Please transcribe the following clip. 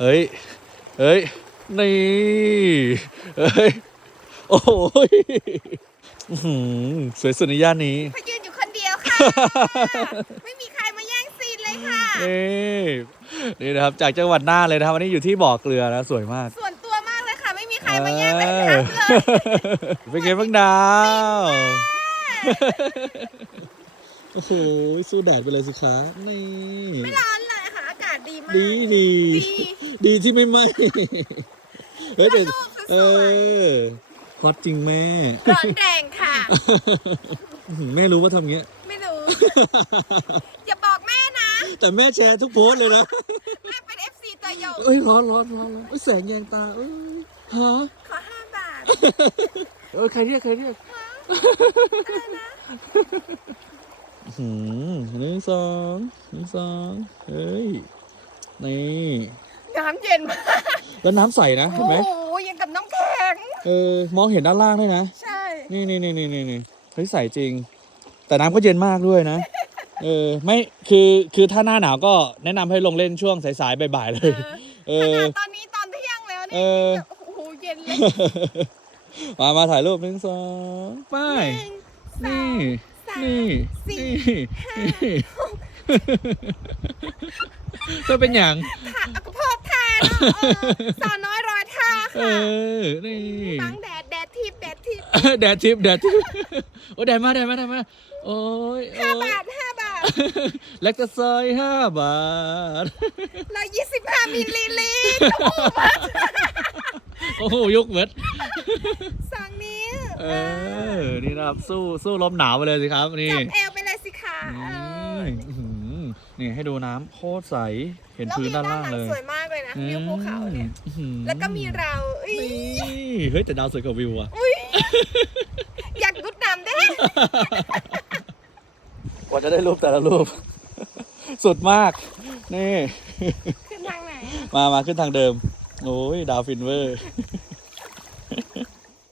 เฮ้ย เฮ้ย นี่ เฮ้ย โอ้ยอื้อหือสวยสุดในย่านนี้เขายืนอยู่คนเดียวค่ะ ไม่มีใครมาแย่งซีนเลยค่ะ นี่นี่นะครับ จากจังหวัดน่านเลยนะครับ วันนี้อยู่ที่บ่อเกลือนะ สวยมาก ส่วนตัวมากเลยค่ะ ไม่มีใครมาแย่งเลยค่ะเลยเป็นไงบ้างดาวโอ้โหสู้แดดไปเลยสิคะนี่ ไม่ร้อน มากดีดีดี ดีที่ไม่ไหมเฮ้ยแต่รูปสเอวยอฮอตจริงแม่ๆร้อนแรงค่ะอื้อหือแม่รู้ว่าทำเงี้ย ไม่รู้ อย่าบอกแม่นะ แต่แม่แชร์ทุกโพสต์เลยนะ แม่เป็น FC ตัวยงเอ้ยร้อนร้อนร้อนร้อนเอ้ยแสงแยงตา เอ้ยฮะขอห้าบาทเออใครเรียกใครเรียกอะไรนะอื้อหือหนึ่งสองหนึ่งสองเฮ้ย นี่น้ำเย็นมากแล้วน้ำใสนะเห็นโอ้ไหมโหยังกับน้ำแข็ง เออมองเห็นด้านล่างด้วยนะ ใช่นี่นี่นี่นี่นี่นี่เฮ้ยใสจริง แต่น้ำก็เย็นมากด้วยนะ เออไม่คือคือถ้าหน้าหนาวก็แนะนำให้ลงเล่นช่วงสายๆบ่ายๆเลย เอขอนาดตอนนี้ตอนเที่ยงแล้วเอนี่อโอ้โหเย็นเลยมามาถ่ายรูปหนึ่งสองไปหนึ่งสองนี่สามนี่สี่ นี่นี่ จะเป็นอย่างค่ะเอากระเพาะทานเออสาวน้อยรอยท่าเอค่ะอ นี่บังแดดแดดทิพย์แดดทิพย์แดดทิพย์แดดทิพย์โอ้แดดมาแดดมาแดดมาโอ้ยโอ้ห้ายบาทห้าบาทเล็กกระซอยห้าบาท ร้อยยี่สิบห้ามิลลิลิตรโอ้โหโอ้โหยกเวิร์ดสองนิ้วเออ นี่นะครับ สู้สู้ลมหนาวไปเลยสิครับ นี่ จับเอวไปเลยสิคะเอออื้อหือ นี่ให้ดูน้ำโคตรใส เห็นแล้วพื้นวิวด้านด้านล่างหลังเลยสวยมากเลยนะวิวภูเขาเนี่ยอื้อหือแล้วก็มีเราอุ๊ยนี่เฮ้ยแต่ดาวสวยกว่าวิวอะอุ้ยอยากดุดน้ำได้กว่าจะได้รูปแต่ละรูป สุดมาก นี่ ขึ้นทางไหน มามาขึ้นทางเดิม โอ้ยดาวฟินเวอร์